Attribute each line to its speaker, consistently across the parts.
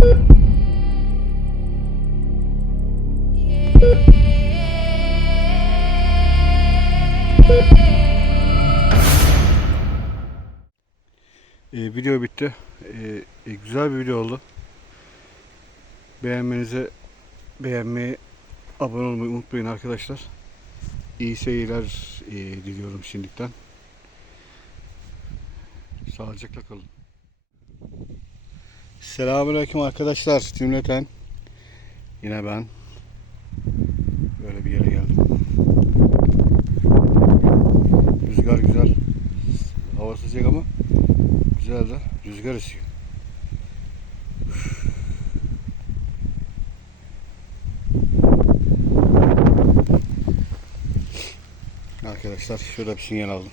Speaker 1: Ee, video bitti. Ee, e, güzel bir video oldu. Beğenmenize beğenmeyi, abone olmayı unutmayın arkadaşlar. İyi seyirler e, diliyorum şimdiden. Sağlıcakla kalın. Selamünaleyküm arkadaşlar cümleten. Yine ben böyle bir yere geldim. Rüzgar güzel. Hava sıcak ama güzel de rüzgar esiyor. Arkadaşlar şurada bir sinyal aldım.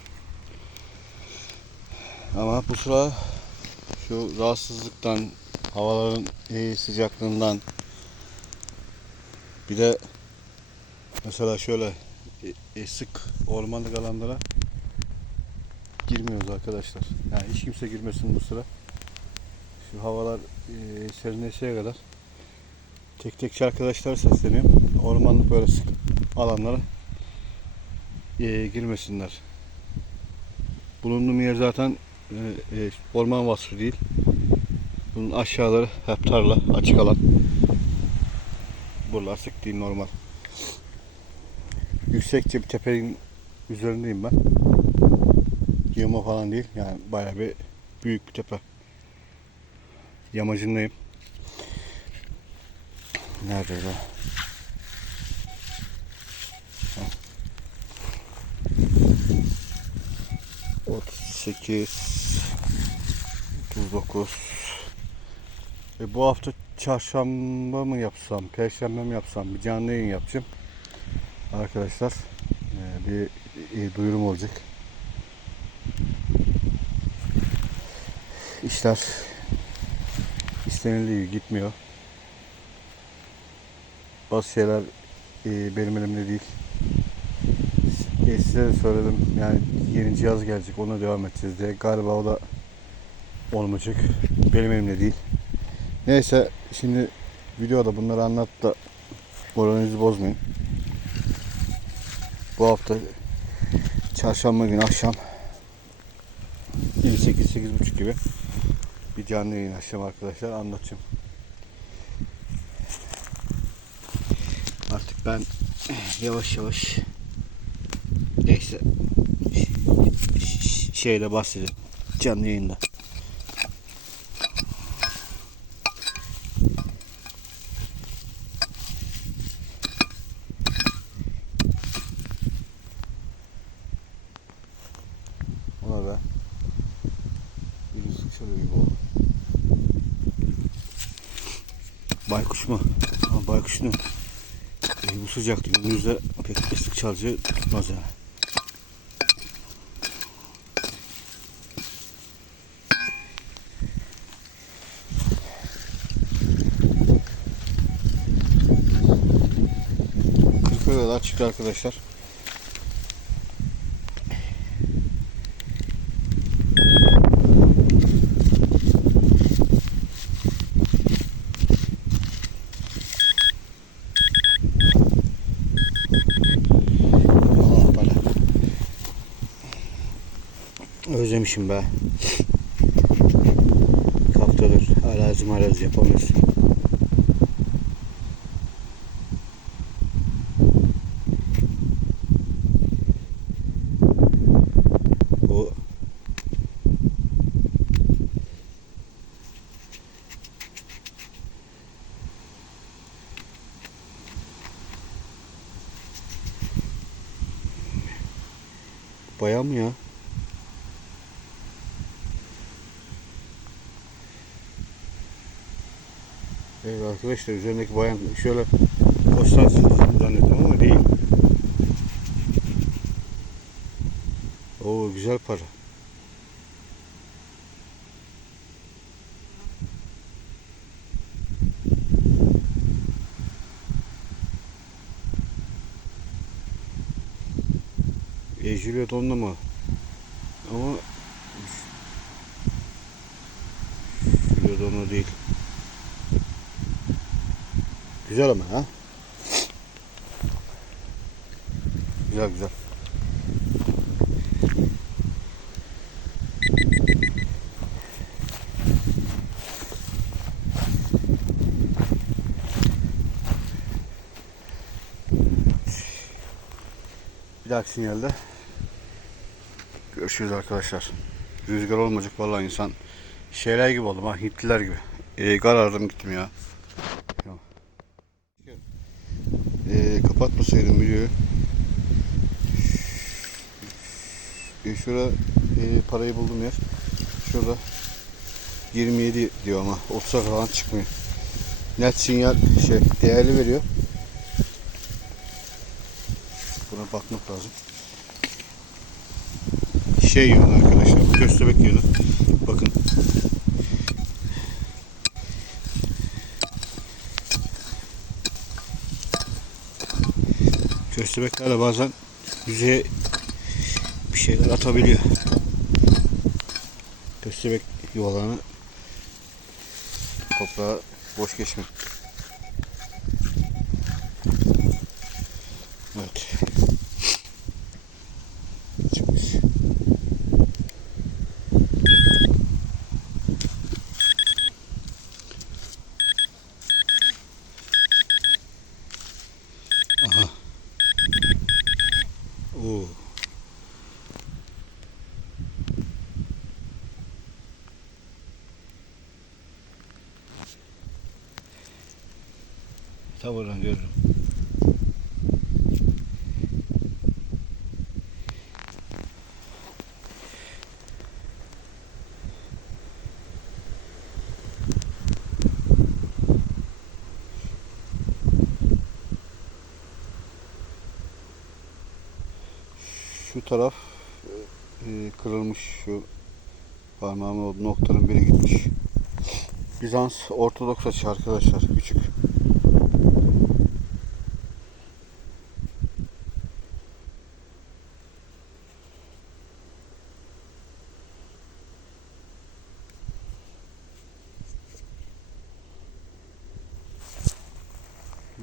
Speaker 1: Ama bu sıra şu rahatsızlıktan, havaların sıcaklığından bir de mesela şöyle e, e, sık ormanlık alanlara girmiyoruz arkadaşlar. Yani hiç kimse girmesin bu sıra. Şu havalar e, serinleşene kadar tek tek arkadaşlar sesleniyorum. Ormanlık böyle sık alanlara e, girmesinler. Bulunduğum yer zaten e, e, orman vasfı değil. Bunun aşağıları hep tarla, açık alan. Buralar sık değil normal. Yüksekçe bir tepenin üzerindeyim ben. Yığma falan değil. Yani bayağı bir büyük bir tepe. Yamacındayım. Nerede o? 38 39 e bu hafta çarşamba mı yapsam, perşembe mi yapsam bir canlı yayın yapacağım. Arkadaşlar e, bir, bir duyurum olacak. İşler istenildiği gitmiyor. Bazı şeyler e, benim elimde değil. E, de söyledim yani yeni cihaz gelecek ona devam edeceğiz diye. Galiba o da olmayacak. Benim elimde değil. Neyse şimdi videoda bunları anlat da moralinizi bozmayın. Bu hafta çarşamba günü akşam 7-8-8.30 gibi bir canlı yayın açacağım arkadaşlar anlatacağım. Artık ben yavaş yavaş neyse ş- şeyle bahsedeyim canlı yayında. Ona da bir su çalıyor gibi oldu. Baykuş mu? Ama baykuş ne? E, bu sıcakta günümüzde pek ıslık çalacağı tutmaz yani. Kırkaya kadar çıktı arkadaşlar. Bana. Özlemişim be. Haftadır arazi marazi yapamıyoruz. Bu Bayağı mı ya? Evet arkadaşlar üzerindeki bayan şöyle postal zannettim ama değil. Oo güzel para. E, Juliet onunla mı? Ama Juliet onunla değil. Güzel ama ha. Güzel güzel. Bir dahaki sinyalde görüşürüz arkadaşlar. Rüzgar olmayacak vallahi insan şeyler gibi oldum ha Hintliler gibi. Ee, karardım gittim ya. Ee, kapatmasaydım videoyu. Ee, şurada e, parayı buldum yer. Şurada 27 diyor ama 30'a falan çıkmıyor. Net sinyal şey değerli veriyor. Buna bakmak lazım. Şey yönü arkadaşlar. Köstebek yönü. Bakın. Köstebekler de bazen yüzeye bir şeyler atabiliyor. Köstebek yuvalarını toprağa boş geçme. Evet. Çıkmış. Aha. Oo. Tavırdan görürüm. Şu taraf e, kırılmış şu parmağımın noktanın biri gitmiş. Bizans Ortodoks açı arkadaşlar küçük.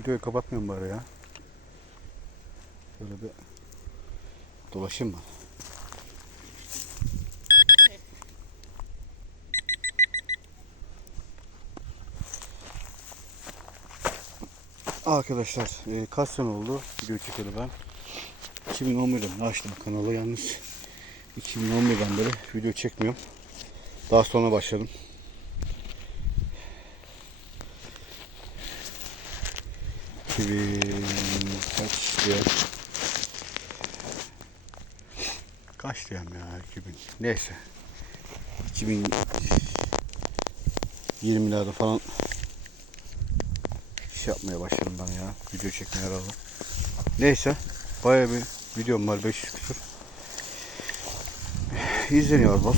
Speaker 1: Videoyu kapatmıyorum bari ya. Şöyle bir dolaşayım mı? Arkadaşlar e, kaç sene oldu video çekeli ben? 2011'den açtım kanalı yalnız. 2011'den beri video çekmiyorum. Daha sonra başladım ...2000... kaç diye... Kaç diyeyim ya 2000... Neyse... 2020'lerde falan... iş yapmaya başladım ben ya. Video çekmeye herhalde. Neyse... Bayağı bir videom var 500 küsur. İzleniyor az.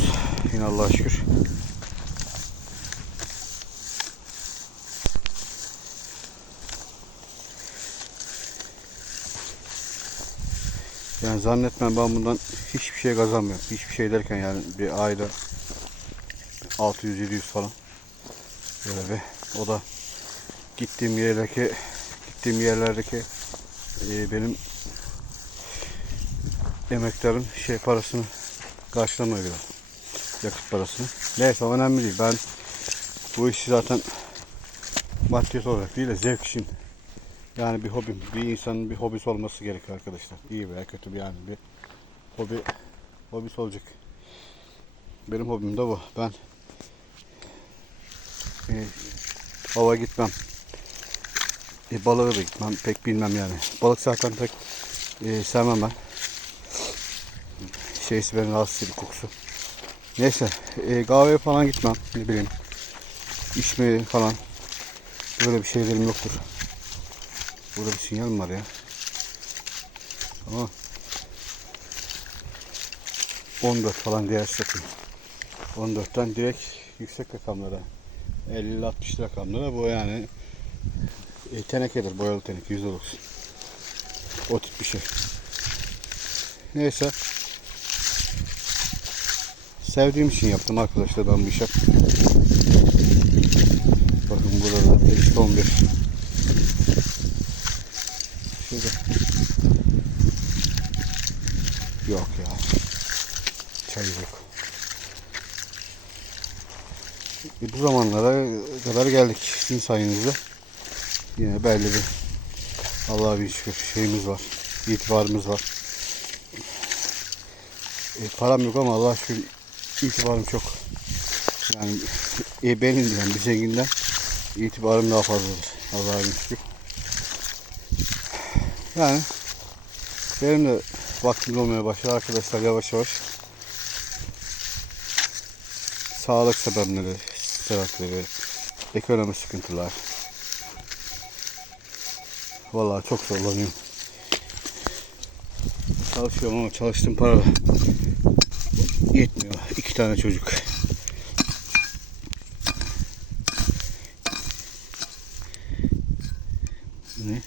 Speaker 1: Yine Allah'a şükür. Zannetmem ben bundan hiçbir şey kazanmıyorum. Hiçbir şey derken yani bir ayda 600-700 falan. Böyle bir o da gittiğim yerlerdeki gittiğim yerlerdeki e, benim emektarın şey parasını karşılamıyor biraz. Yakıt parasını. Neyse önemli değil. Ben bu işi zaten maddiyet olarak değil de zevk için yani bir hobim, bir insanın bir hobisi olması gerekiyor arkadaşlar. İyi veya kötü bir yani bir hobi hobisi olacak. Benim hobim de bu. Ben e, hava gitmem. E, balığa da gitmem. Pek bilmem yani. Balık zaten pek e, sevmem ben. Şeysi beni rahatsız ediyor kokusu. Neyse. E, kahveye falan gitmem. Ne bileyim. İçme falan. Böyle bir şeylerim yoktur. Burada bir sinyal mi var ya? Tamam. 14 falan diğer sakın. 14'ten direkt yüksek rakamlara 50-60 rakamlara bu yani e, tenekedir boyalı teneke %90. O tip bir şey. Neyse. Sevdiğim için yaptım arkadaşlar ben bu işi. Bakın burada da eksi 11 Yok ya. Çayırlık. E bu zamanlara kadar geldik. Sizin sayenizde yine belli bir Allah'a bir şükür şeyimiz var. İtibarımız var. E, param yok ama Allah'a şükür itibarım çok. Yani e, benim diyen bir zenginden itibarım daha fazladır. Allah'a bir şükür. Yani benim de vaktim olmaya başladı arkadaşlar yavaş yavaş. Sağlık sebepleri, sebepleri, ekonomi sıkıntılar. Vallahi çok zorlanıyorum. Çalışıyorum ama çalıştığım para yetmiyor. İki tane çocuk. Ne?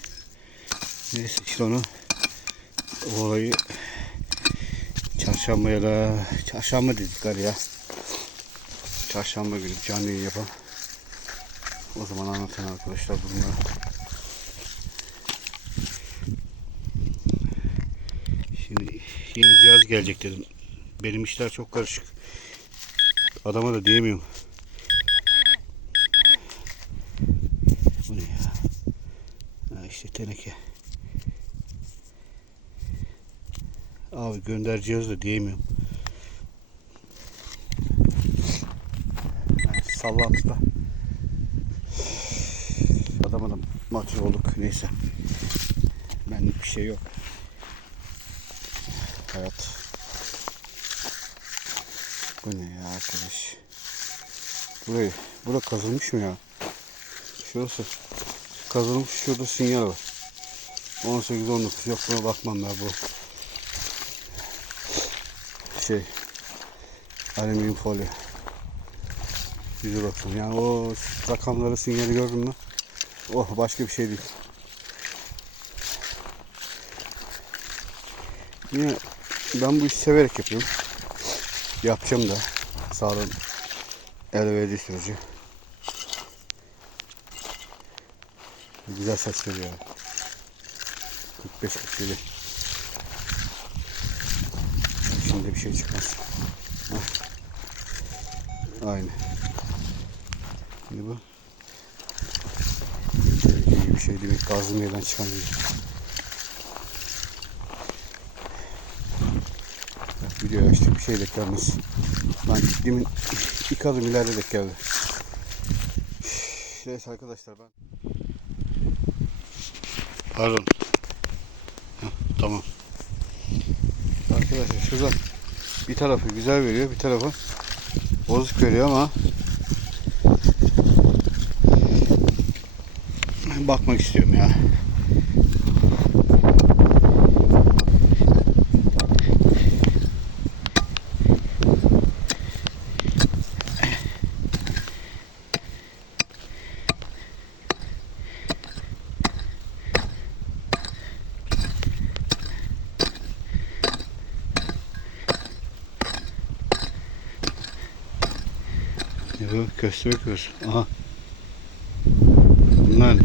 Speaker 1: Neyse işte onu olayı çarşamba ya da çarşamba dedikler ya. Çarşamba günü canlı yayın yapan. O zaman anlatan arkadaşlar bunları. Şimdi yeni cihaz gelecek dedim. Benim işler çok karışık. Adama da diyemiyorum. Bu ne ya? Ha işte teneke. Abi gönder cihazı da diyemiyorum. Yani sallantıda. Adama da maç olduk neyse. Benlik bir şey yok. Hayat. Bu ne ya arkadaş? Burayı, bura kazılmış mı ya? Şurası kazılmış şurada sinyal var. 18-19 yok buna bakmam ya bu. Şey alüminyum folyo. Yüzü baksın. Yani o rakamları sinyali gördün mü? Oh başka bir şey değil. Yine ben bu işi severek yapıyorum. Yapacağım da. Sağlığım el verdiği sürece. Güzel ses veriyor. 45 47. Şimdi bir şey çıkmaz. Hah. Aynı. Şimdi bu. İyi bir şey demek gazlı yerden çıkan. Bak video açtık bir şey de gelmez. Lan demin iki adım ileride de geldi. Neyse arkadaşlar ben. Pardon. Heh, tamam. Arkadaşlar şuradan bir tarafı güzel veriyor, bir tarafı bozuk veriyor ama bakmak istiyorum ya. Bu? Köstebek var. Aha. Bunlar ne?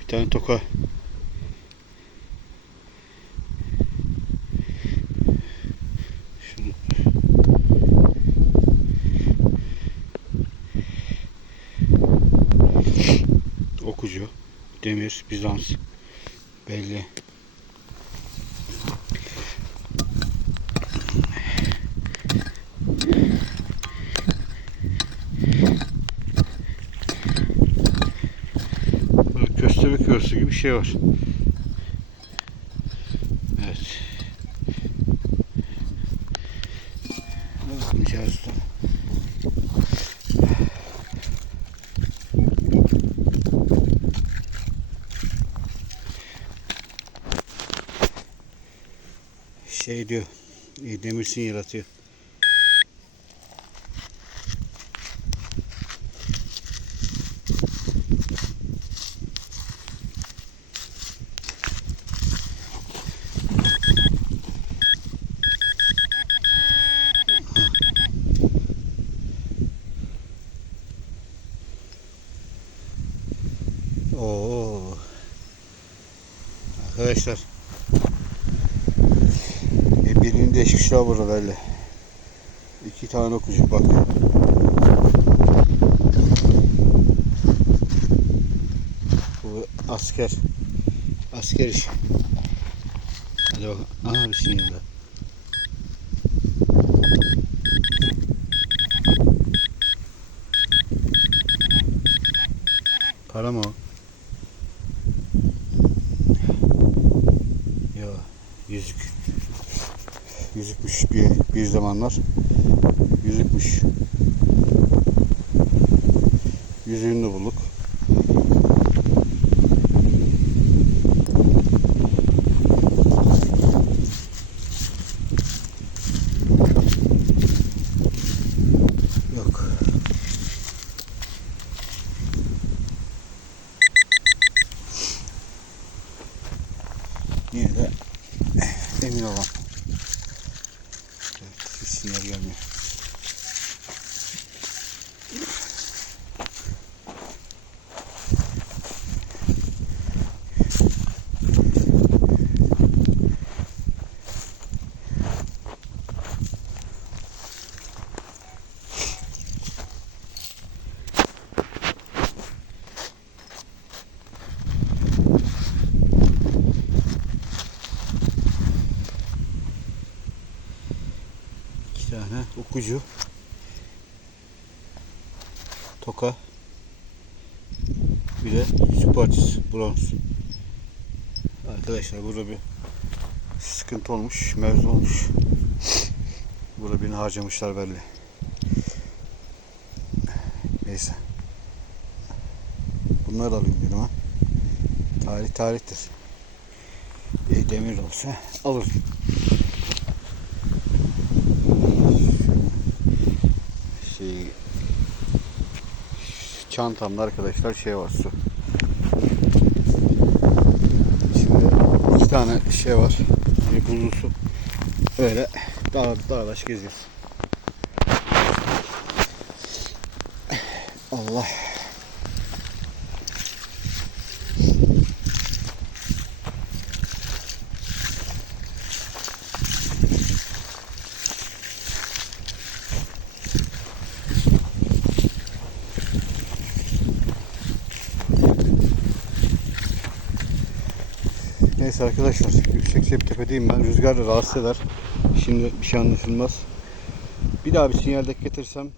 Speaker 1: Bir tane toka. Okucu. Demir, Bizans. Belli. Köstebek örsü gibi bir şey var. Evet. Bakmayacağız da. Şey diyor. e, Demir sinyal atıyor. Oo. Arkadaşlar. E, birinin değişik şey var burada belli. İki tane okucuk bak. Bu asker. Asker işi. Hadi bakalım. Aha bir şey geldi. Para mı o? Yok. Yüzük. Yüzükmüş bir, bir zamanlar. Yüzükmüş. Yüzüğünü bulduk. Yok. Yine de emin olam. Evet, bir sinyal gelmiyor. İki okucu. Toka. Bir de yüzük parçası. Bronz. Arkadaşlar burada bir sıkıntı olmuş. Mevzu olmuş. Burada birini harcamışlar belli. Neyse. Bunları alayım dedim ha. Tarih tarihtir. E, demir de olsa alırım. şey çantamda arkadaşlar şey var su. Şimdi iki tane şey var. Bir buzlu su. Öyle dağ, dağlaş geziyoruz. Allah. Neyse arkadaşlar yüksek bir tepedeyim ben. Rüzgar da rahatsız eder. Şimdi bir şey anlaşılmaz. Bir daha bir sinyal dek getirsem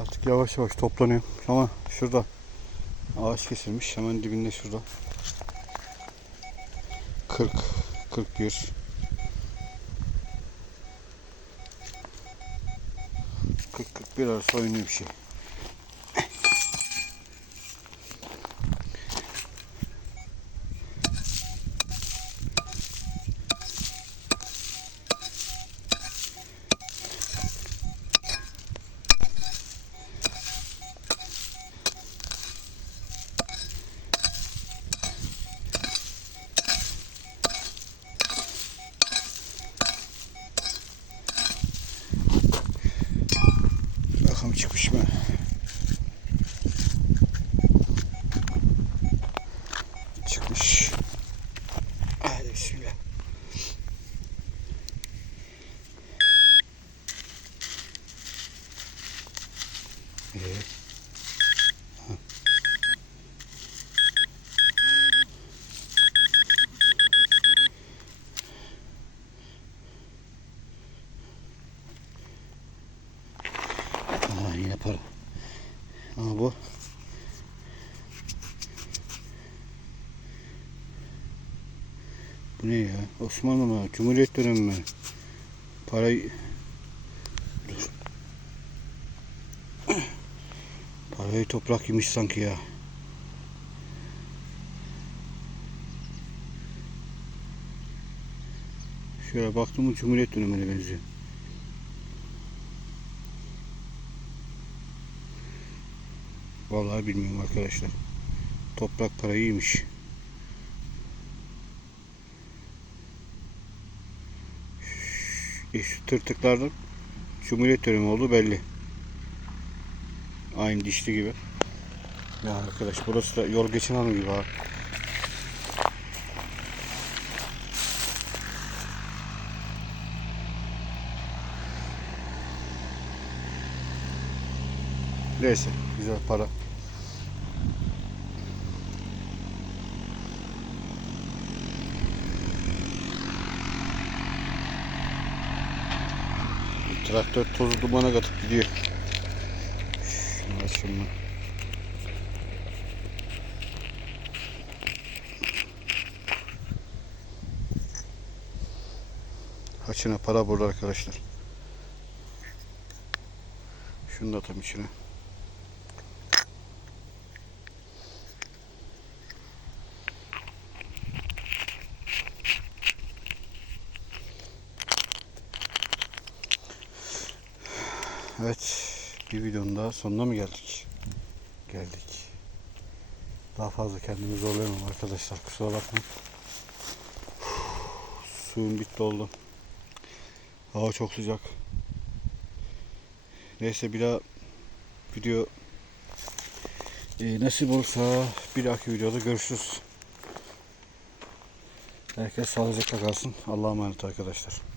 Speaker 1: artık yavaş yavaş toplanıyorum. Ama şurada ağaç kesilmiş. Hemen dibinde şurada. 40 41 40 41 arası oynuyor bir şey. Bakalım çıkmış mı? Çıkmış. Hadi bismillah. Evet. Aa, yine para. Ama bu Bu ne ya? Osmanlı mı? Cumhuriyet dönemi mi? Parayı Dur. Parayı toprak yemiş sanki ya. Şöyle baktım mı Cumhuriyet dönemine benziyor. Vallahi bilmiyorum arkadaşlar. Toprak para iyiymiş. şu tırtıklardan Cumhuriyet dönemi olduğu belli. Aynı dişli gibi. Ya arkadaş burası da yol geçin hanım gibi ha. Neyse güzel para. Traktör tozu dumana katıp gidiyor. Şunlar şunlar. Haçına para burada arkadaşlar. Şunu da atayım içine. Evet. Bir videonun daha sonuna mı geldik? Geldik. Daha fazla kendimi zorlayamam arkadaşlar. Kusura bakmayın. Suyum bitti oldu. Hava çok sıcak. Neyse bir daha video e, nasip olursa bir dahaki videoda görüşürüz. Herkes sağlıcakla kalsın. Allah'a emanet arkadaşlar.